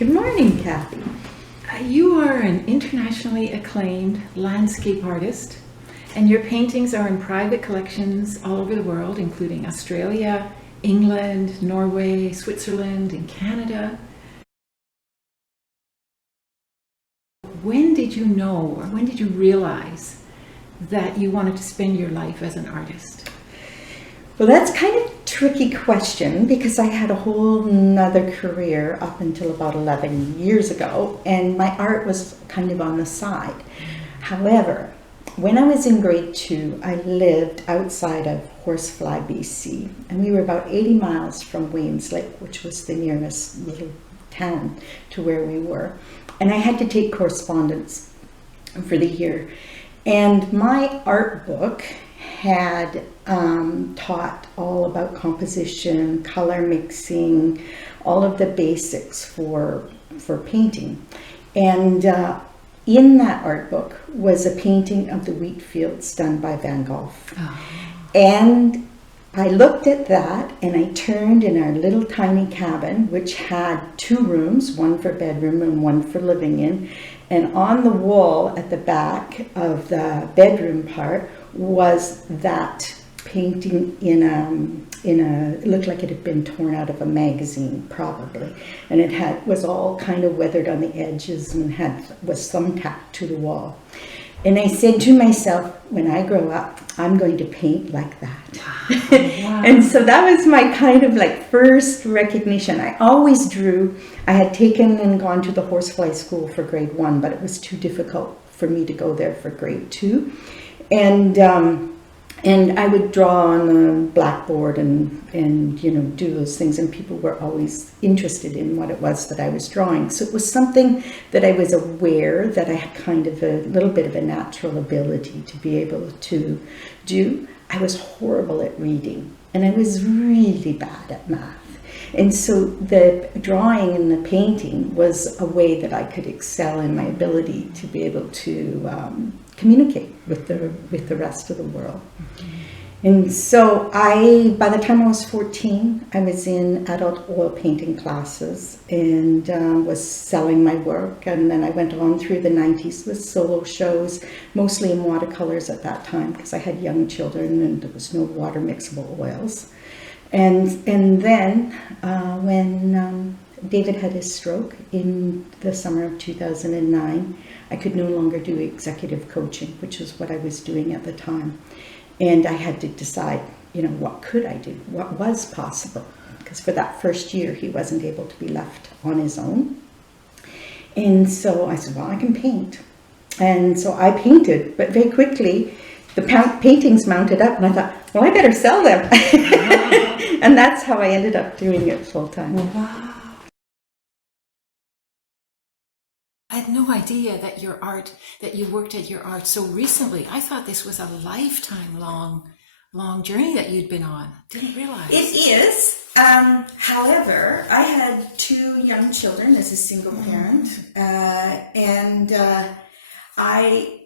Good morning, Kathy. You are an internationally acclaimed landscape artist, and your paintings are in private collections all over the world, including Australia, England, Norway, Switzerland, and Canada. When did you know, or when did you realize that you wanted to spend your life as an artist? Well, that's kind of a tricky question because I had a whole nother career up until about 11 years ago, and my art was kind of on the side. However, when I was in grade 2, I lived outside of Horsefly, BC, and we were about 80 miles from Waynes Lake, which was the nearest little town to where we were. And I had to take correspondence for the year. And my art book had taught all about composition, color mixing, all of the basics for painting. And in that art book was a painting of the wheat fields done by Van Gogh. Oh. And I looked at that and I turned in our little tiny cabin, which had 2 rooms, one for bedroom and one for living in. And on the wall at the back of the bedroom part was that painting in a it looked like it had been torn out of a magazine, probably. And it was all kind of weathered on the edges and was thumbtacked to the wall. And I said to myself, when I grow up, I'm going to paint like that. Wow. And so that was my kind of like first recognition. I always drew. I had taken and gone to the Horsefly school for grade 1, but it was too difficult for me to go there for grade 2. And I would draw on the blackboard and do those things, and people were always interested in what it was that I was drawing. So it was something that I was aware that I had kind of a little bit of a natural ability to be able to do. I was horrible at reading, and I was really bad at math. And so the drawing and the painting was a way that I could excel in my ability to be able to communicate with the rest of the world. Mm-hmm. And so by the time I was 14, I was in adult oil painting classes and was selling my work. And then I went on through the 90s with solo shows, mostly in watercolors at that time because I had young children and there was no water mixable oils. And then when David had his stroke in the summer of 2009, I could no longer do executive coaching, which was what I was doing at the time. And I had to decide, what could I do? What was possible? Because for that first year, he wasn't able to be left on his own. And so I said, well, I can paint. And so I painted, but very quickly, the paintings mounted up, and I thought, well, I better sell them. And that's how I ended up doing it full time. Wow. I had no idea that you worked at your art so recently. I thought this was a lifetime long journey that you'd been on. Didn't realize. It is. However, I had 2 young children as a single parent, and I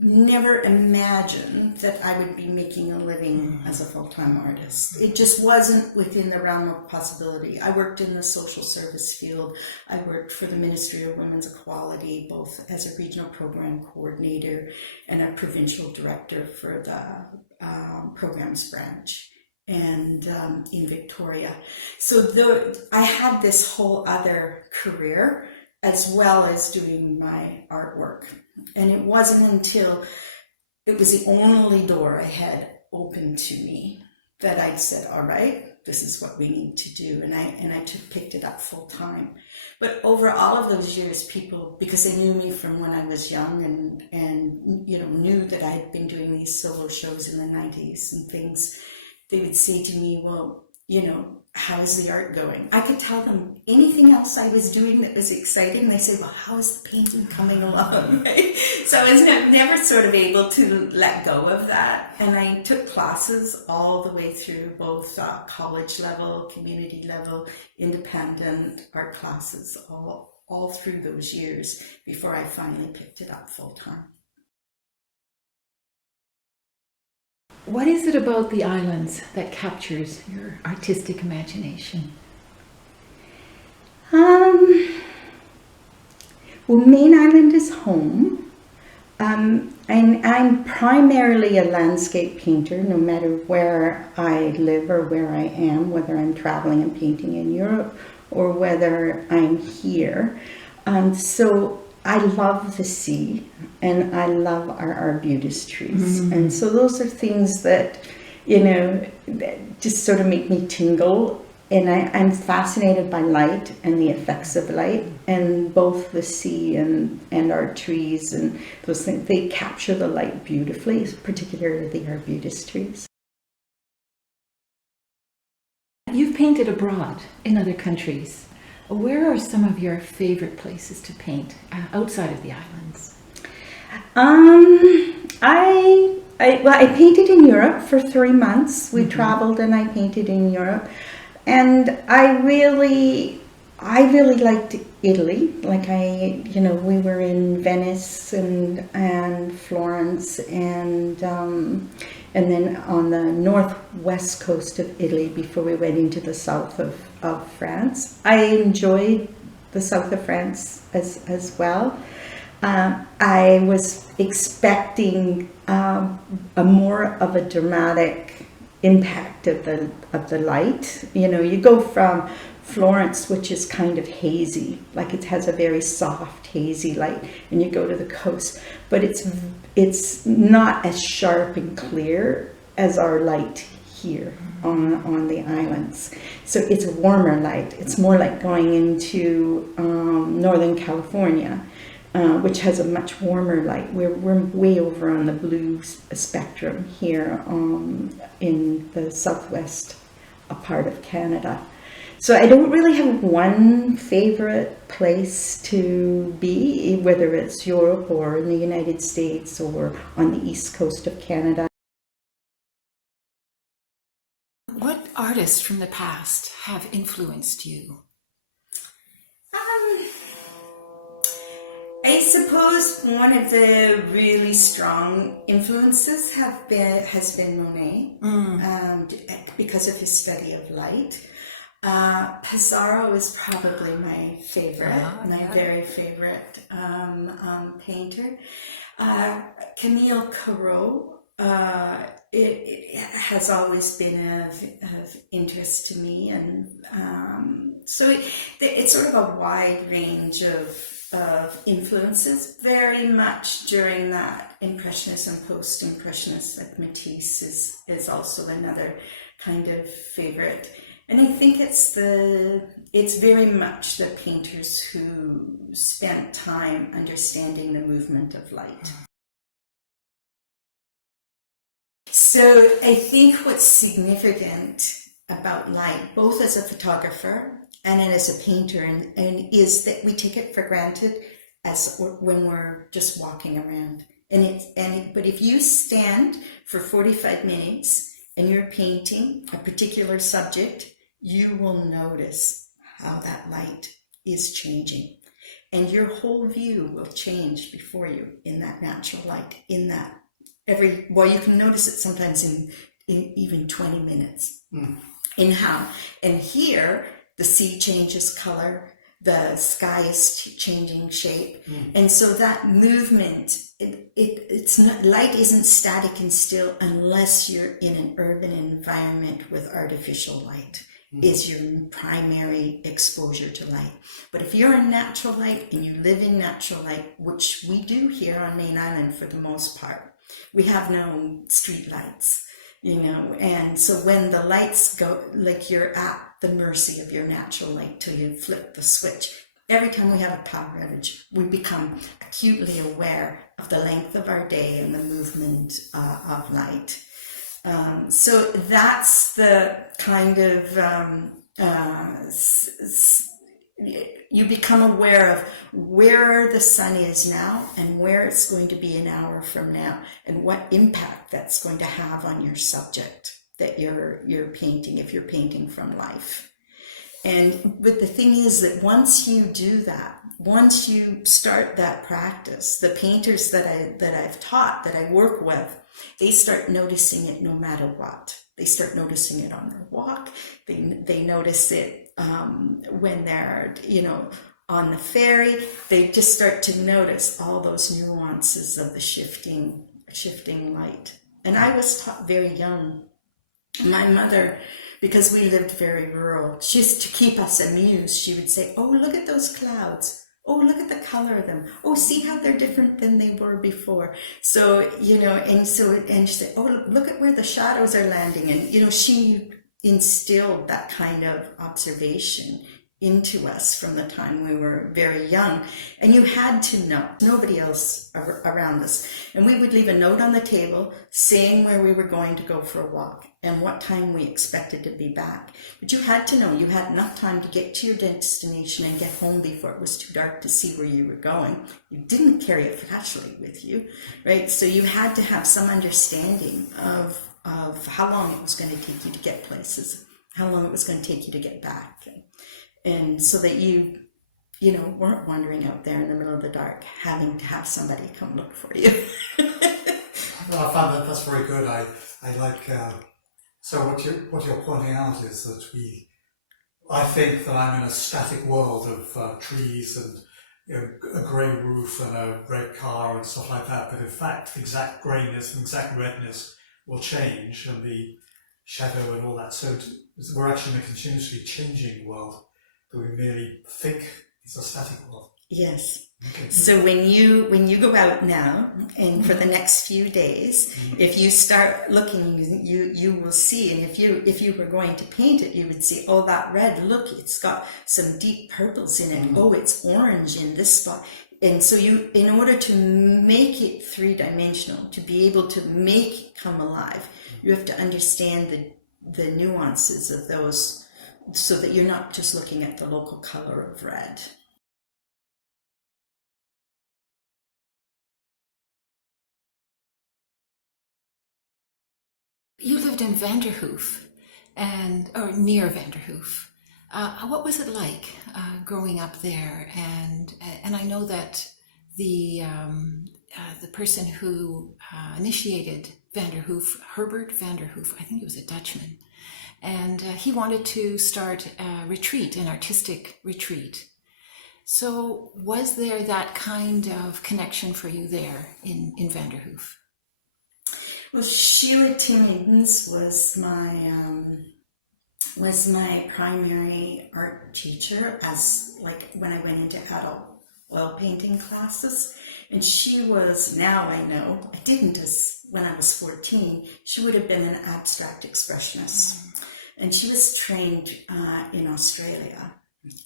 never imagined that I would be making a living as a full-time artist. It just wasn't within the realm of possibility. I worked in the social service field. I worked for the Ministry of Women's Equality, both as a regional program coordinator and a provincial director for the programs branch and in Victoria. So I had this whole other career as well as doing my artwork. And it wasn't until it was the only door I had open to me that I said, all right, this is what we need to do. And I picked it up full time. But over all of those years, people, because they knew me from when I was young and knew that I had been doing these solo shows in the 90s and things, they would say to me, well, how is the art going? I could tell them anything else I was doing that was exciting. They say, well, how is the painting coming along? Right? So I was never sort of able to let go of that. And I took classes all the way through both college level, community level, independent art classes, all through those years before I finally picked it up full time. What is it about the islands that captures your artistic imagination? Well, Main Island is home. And I'm primarily a landscape painter, no matter where I live or where I am, whether I'm traveling and painting in Europe or whether I'm here. So I love the sea and I love our arbutus trees. And so those are things that, that just sort of make me tingle. And I'm fascinated by light and the effects of light, and both the sea and our trees and those things, they capture the light beautifully, particularly the arbutus trees. You've painted abroad in other countries. Where are some of your favorite places to paint outside of the islands? I painted in Europe for 3 months. We traveled and I painted in Europe. And I really liked Italy. Like we were in Venice and Florence and then on the northwest coast of Italy before we went into the south of France. I enjoyed the south of France as well. I was expecting a more of a dramatic impact of the light. You go from Florence, which is kind of hazy, like it has a very soft hazy light, and you go to the coast, but it's not as sharp and clear as our light here on the islands. So it's a warmer light. It's more like going into Northern California, which has a much warmer light. We're way over on the blue spectrum here in the southwest part of Canada. So I don't really have one favorite place to be, whether it's Europe or in the United States or on the east coast of Canada. What artists from the past have influenced you? I suppose one of the really strong influences has been Monet, because of his study of light. Pissarro is probably my favorite, very favorite painter. Camille Corot, it has always been of interest to me, and so it's sort of a wide range of influences, very much during that Impressionism, Post-Impressionist, like Matisse is also another kind of favorite. And I think it's very much the painters who spent time understanding the movement of light. So I think what's significant about light, both as a photographer and as a painter, and is that we take it for granted as when we're just walking around. But if you stand for 45 minutes and you're painting a particular subject, you will notice how that light is changing, and your whole view will change before you in that natural light. You can notice it sometimes in even 20 minutes. And here the sea changes color, the sky is changing shape, and so that movement, it's not, light isn't static and still unless you're in an urban environment with artificial light. Is your primary exposure to light. But if you're in natural light and you live in natural light, which we do here on Main Island for the most part, we have no street lights, and so when the lights go, like, you're at the mercy of your natural light till you flip the switch. Every time we have a power outage, we become acutely aware of the length of our day and the movement of light. So that's the kind of, you become aware of where the sun is now and where it's going to be an hour from now, and what impact that's going to have on your subject that you're painting, if you're painting from life. But the thing is that once you do that, once you start that practice, the painters that I've taught, that I work with, they start noticing it no matter what. They start noticing it on their walk. They notice it when they're, on the ferry, they just start to notice all those nuances of the shifting light. And I was taught very young. My mother, because we lived very rural, she used to keep us amused. She would say, oh, look at those clouds. Oh, look at the color of them. Oh, see how they're different than they were before. So, and she said, oh, look at where the shadows are landing. And, she instilled that kind of observation into us from the time we were very young. And you had to know, nobody else around us. And we would leave a note on the table saying where we were going to go for a walk and what time we expected to be back. But you had to know you had enough time to get to your destination and get home before it was too dark to see where you were going. You didn't carry a flashlight with you, right? So you had to have some understanding of how long it was going to take you to get places, how long it was going to take you to get back. And so that you weren't wandering out there in the middle of the dark, having to have somebody come look for you. Well, I found that's very good. I like, so what you're pointing out is that I think that I'm in a static world of trees and a grey roof and a red car and stuff like that, but in fact the exact greyness and exact redness will change and the shadow and all that. So we're actually in a continuously changing world that we merely think is a static world. Yes. Okay. So when you go out now and for the next few days, if you start looking, you will see. And if you were going to paint it, you would see, oh, that red, look, it's got some deep purples in it. Oh, it's orange in this spot. And so in order to make it three-dimensional, to be able to make it come alive, you have to understand the nuances of those, so that you're not just looking at the local color of red. You lived in Vanderhoof, or near Vanderhoof. What was it like growing up there? And I know that the person who initiated Vanderhoof, Herbert Vanderhoof, I think he was a Dutchman, and he wanted to start a retreat, an artistic retreat. So was there that kind of connection for you there in Vanderhoof? Well, Sheila Timmins was my primary art teacher when I went into adult oil painting classes. And she was, now I know, I didn't when I was 14, she would have been an abstract expressionist. And she was trained in Australia.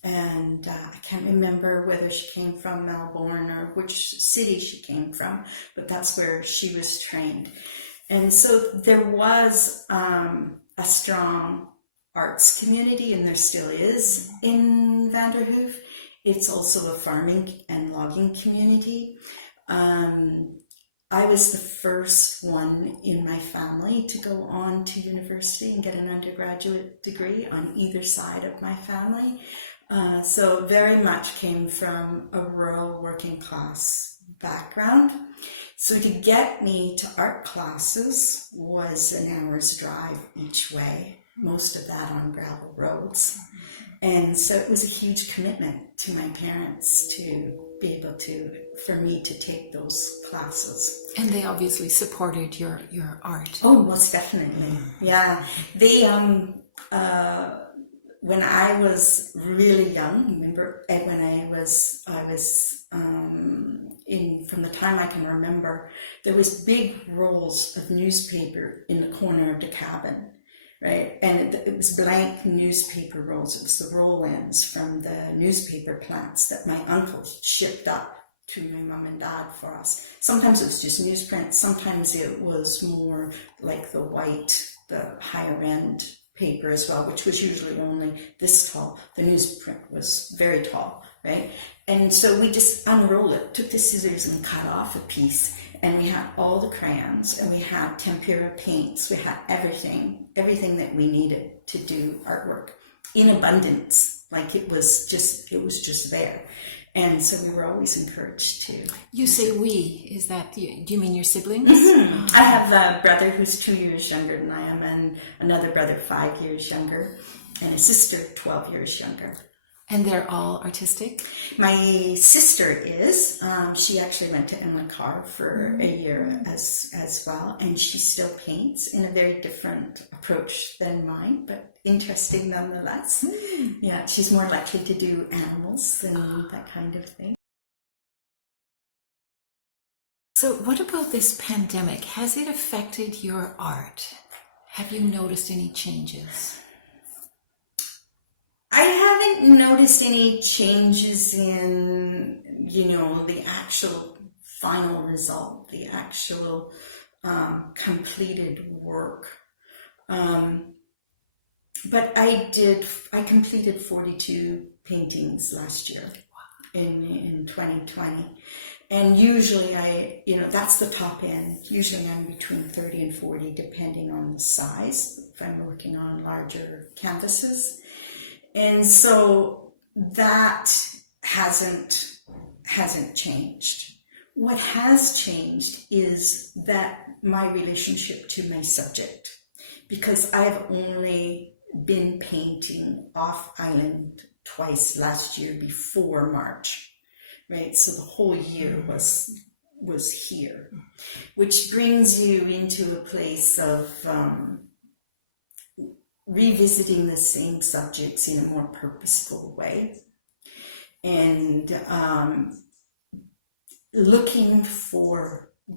And I can't remember whether she came from Melbourne or which city she came from, but that's where she was trained. And so there was a strong arts community, and there still is in Vanderhoof. It's also a farming and logging community. I was the first one in my family to go on to university and get an undergraduate degree on either side of my family. So very much came from a rural working class background. So to get me to art classes was an hour's drive each way, most of that on gravel roads. And so it was a huge commitment to my parents to be able for me to take those classes. And they obviously supported your art. Oh, most definitely. Yeah. They, when I was really young, remember, and when I was from the time I can remember, there was big rolls of newspaper in the corner of the cabin, right? And it was blank newspaper rolls. It was the roll ends from the newspaper plants that my uncle shipped up to my mom and dad for us. Sometimes it was just newsprint. Sometimes it was more like the white, the higher end paper as well, which was usually only this tall. The newsprint was very tall, right? And so we just unrolled it, took the scissors and cut off a piece, and we had all the crayons, and we had tempera paints, we had everything that we needed to do artwork in abundance. Like it was just there. And so we were always encouraged to. You say we, is that, do you mean your siblings? Mm-hmm. I have a brother who's 2 years younger than I am, and another brother 5 years younger, and a sister 12 years younger. And they're all artistic? My sister is. She actually went to MLCAR for a year as well, and she still paints in a very different approach than mine, but interesting nonetheless. Yeah, she's more likely to do animals than that kind of thing. So what about this pandemic? Has it affected your art? Have you noticed any changes? I haven't noticed any changes in, the actual final result, the actual completed work. But I completed 42 paintings last year in 2020. And usually that's the top end. Usually I'm between 30 and 40, depending on the size, if I'm working on larger canvases. And so that hasn't changed. What has changed is that my relationship to my subject, because I've only been painting off island twice last year before March, right? So the whole year was here, which brings you into a place of revisiting the same subjects in a more purposeful way, and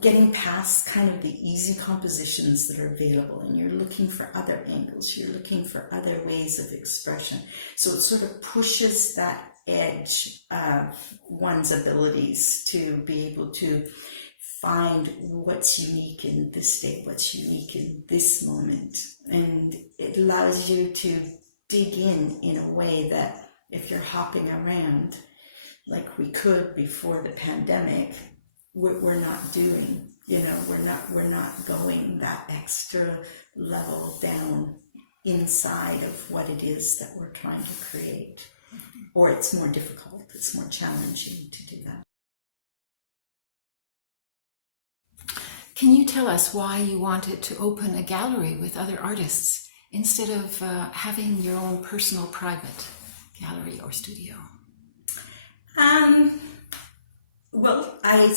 getting past kind of the easy compositions that are available, and you're looking for other angles, you're looking for other ways of expression. So it sort of pushes that edge of one's abilities to be able to find what's unique in this day, what's unique in this moment. And it allows you to dig in a way that if you're hopping around like we could before the pandemic, we're not doing, we're not going that extra level down inside of what it is that we're trying to create. Or it's more difficult, it's more challenging to do that. Can you tell us why you wanted to open a gallery with other artists instead of having your own personal private gallery or studio? Well, I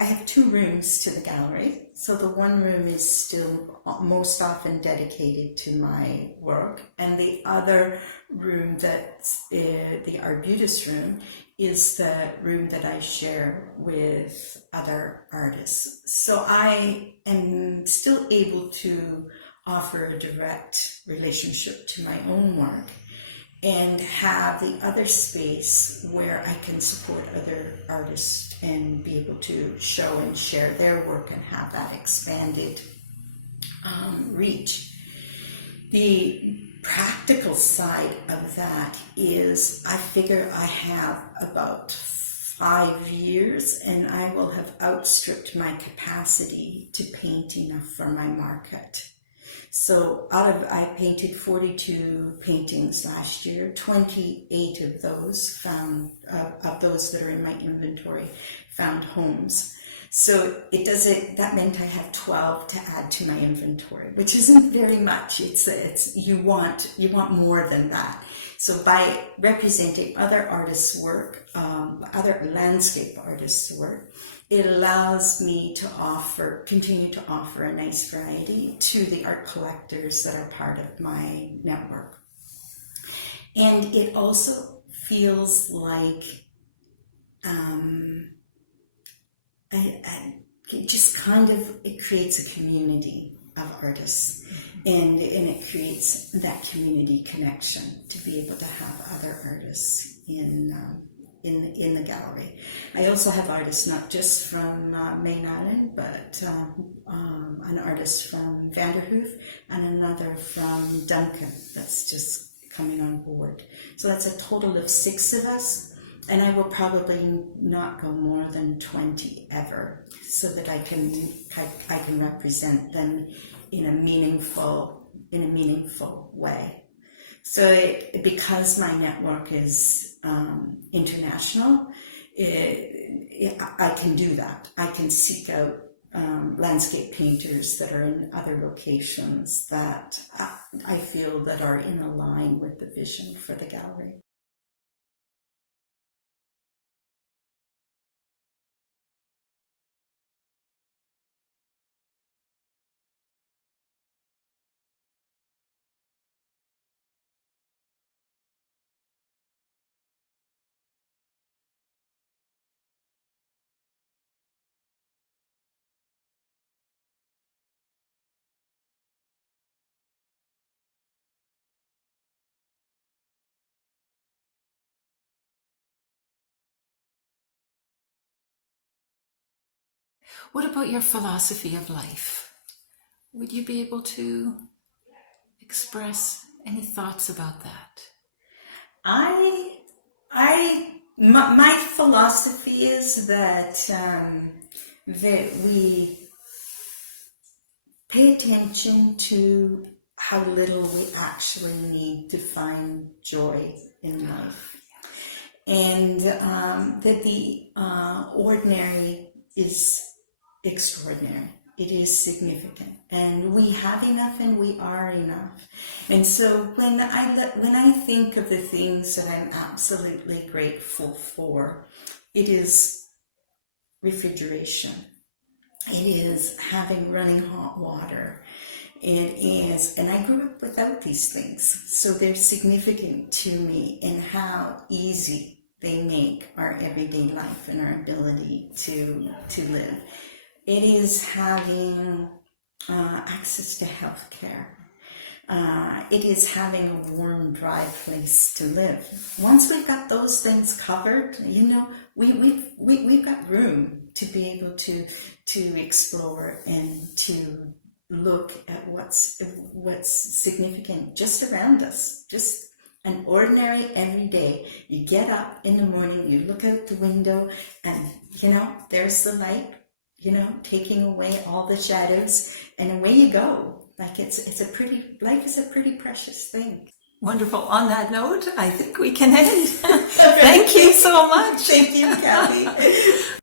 have two rooms to the gallery. So the one room is still most often dedicated to my work, and the other room, that's the Arbutus room, is the room that I share with other artists. So I am still able to offer a direct relationship to my own work, and have the other space where I can support other artists and be able to show and share their work and have that expanded reach. The practical side of that is I figure I have about 5 years and I will have outstripped my capacity to paint enough for my market. So I painted 42 paintings last year. 28 of those that are in my inventory found homes. So that meant I have 12 to add to my inventory, which isn't very much. You want more than that. So by representing other artists' work, other landscape artists' work, it allows me to continue to offer a nice variety to the art collectors that are part of my network. And it also feels like it creates a community of artists, and it creates that community connection to be able to have other artists in the gallery. I also have artists not just from Main Island, but an artist from Vanderhoof and another from Duncan that's just coming on board. So that's a total of 6 of us, and I will probably not go more than 20 ever, so that I can represent them in a meaningful way. So because my network is international, I can do that. I can seek out landscape painters that are in other locations that I feel that are in line with the vision for the gallery. What about your philosophy of life? Would you be able to express any thoughts about that? My philosophy is that that we pay attention to how little we actually need to find joy in life, and that the ordinary is extraordinary. It is significant, and we have enough, and we are enough. And so, when I think of the things that I'm absolutely grateful for, it is refrigeration. It is having running hot water. It is, and I grew up without these things, so they're significant to me in how easy they make our everyday life and our ability to live. It is having access to health care. It is having a warm, dry place to live. Once we've got those things covered, we've got room to be able to explore and to look at what's significant just around us. Just an ordinary everyday. You get up in the morning, you look out the window, and there's the light, taking away all the shadows, and away you go. Like life is a pretty precious thing. Wonderful. On that note, I think we can end. Thank you so much. Thank you, Kathy.